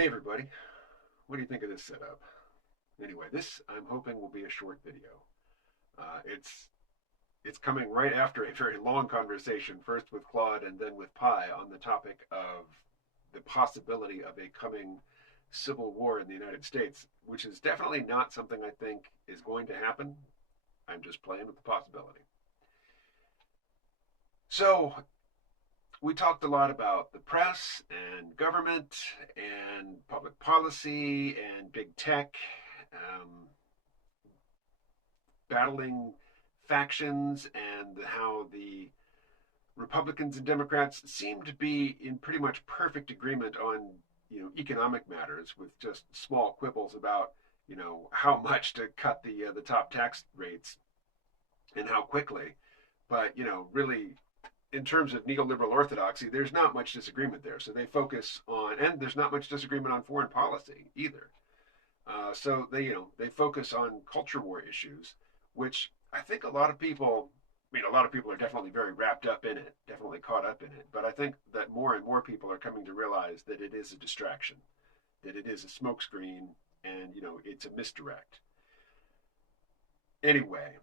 Hey everybody, what do you think of this setup? Anyway, this I'm hoping will be a short video. It's coming right after a very long conversation, first with Claude and then with Pi, on the topic of the possibility of a coming civil war in the United States, which is definitely not something I think is going to happen. I'm just playing with the possibility. So we talked a lot about the press and government and public policy and big tech, um, battling factions, and how the Republicans and Democrats seem to be in pretty much perfect agreement on economic matters, with just small quibbles about how much to cut the top tax rates and how quickly. But really, in terms of neoliberal orthodoxy, there's not much disagreement there. So they focus on, and there's not much disagreement on foreign policy either. So they focus on culture war issues, which I think a lot of people, a lot of people are definitely very wrapped up in it, definitely caught up in it. But I think that more and more people are coming to realize that it is a distraction, that it is a smokescreen, and it's a misdirect. Anyway,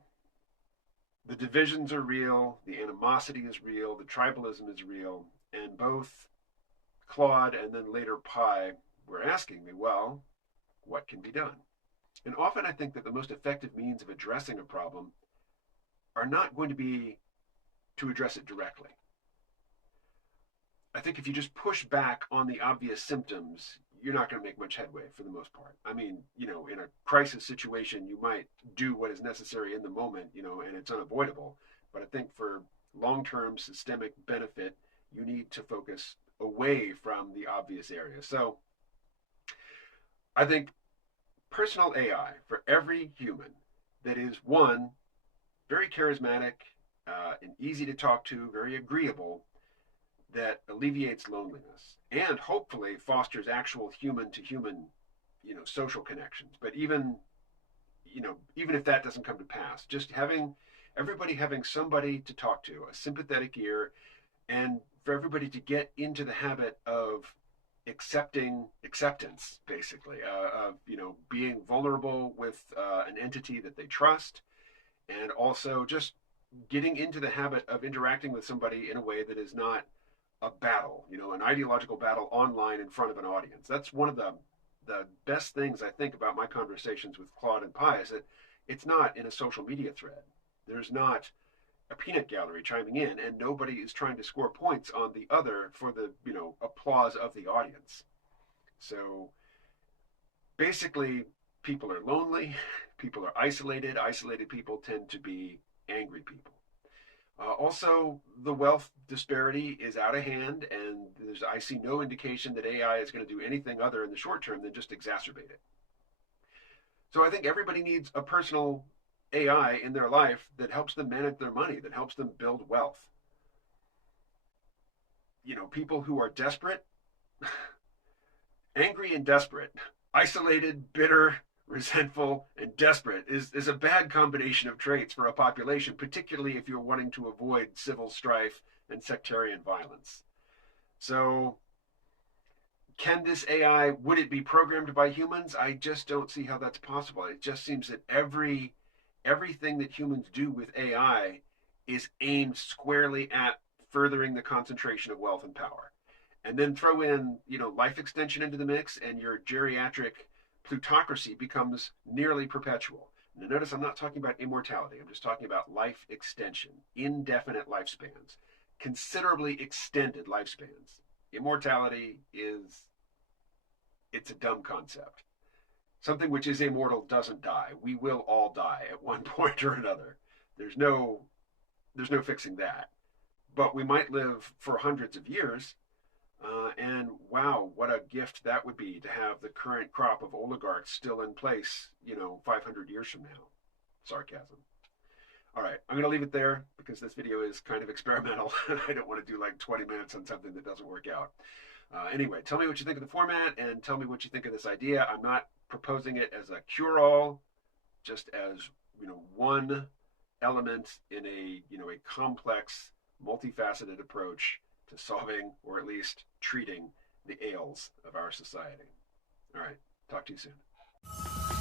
the divisions are real, the animosity is real, the tribalism is real, and both Claude and then later Pi were asking me, well, what can be done? And often I think that the most effective means of addressing a problem are not going to be to address it directly. I think if you just push back on the obvious symptoms, you're not going to make much headway for the most part. I mean, in a crisis situation, you might do what is necessary in the moment, and it's unavoidable. But I think for long-term systemic benefit, you need to focus away from the obvious areas. So I think personal AI for every human that is, one, very charismatic and easy to talk to, very agreeable, that alleviates loneliness and hopefully fosters actual human to human, social connections. But even if that doesn't come to pass, just having everybody having somebody to talk to, a sympathetic ear, and for everybody to get into the habit of acceptance, basically, of being vulnerable with an entity that they trust, and also just getting into the habit of interacting with somebody in a way that is not a battle, an ideological battle online in front of an audience. That's one of the best things I think about my conversations with Claude and Pi, is that it's not in a social media thread. There's not a peanut gallery chiming in, and nobody is trying to score points on the other for the applause of the audience. So basically, people are lonely, people are isolated. Isolated people tend to be angry people. Also, the wealth disparity is out of hand, and I see no indication that AI is going to do anything other in the short term than just exacerbate it. So I think everybody needs a personal AI in their life that helps them manage their money, that helps them build wealth. People who are desperate, angry and desperate, isolated, bitter, resentful, and desperate is a bad combination of traits for a population, particularly if you're wanting to avoid civil strife and sectarian violence. So can this AI, would it be programmed by humans? I just don't see how that's possible. It just seems that everything that humans do with AI is aimed squarely at furthering the concentration of wealth and power. And then throw in, life extension into the mix, and your geriatric plutocracy becomes nearly perpetual. Now, notice I'm not talking about immortality. I'm just talking about life extension, indefinite lifespans, considerably extended lifespans. Immortality it's a dumb concept. Something which is immortal doesn't die. We will all die at one point or another. There's no fixing that. But we might live for hundreds of years. And wow, what a gift that would be to have the current crop of oligarchs still in place, 500 years from now. Sarcasm. All right, I'm going to leave it there because this video is kind of experimental. I don't want to do like 20 minutes on something that doesn't work out. Anyway, tell me what you think of the format, and tell me what you think of this idea. I'm not proposing it as a cure-all, just as one element in a a complex, multifaceted approach to solving, or at least treating, the ails of our society. All right. Talk to you soon.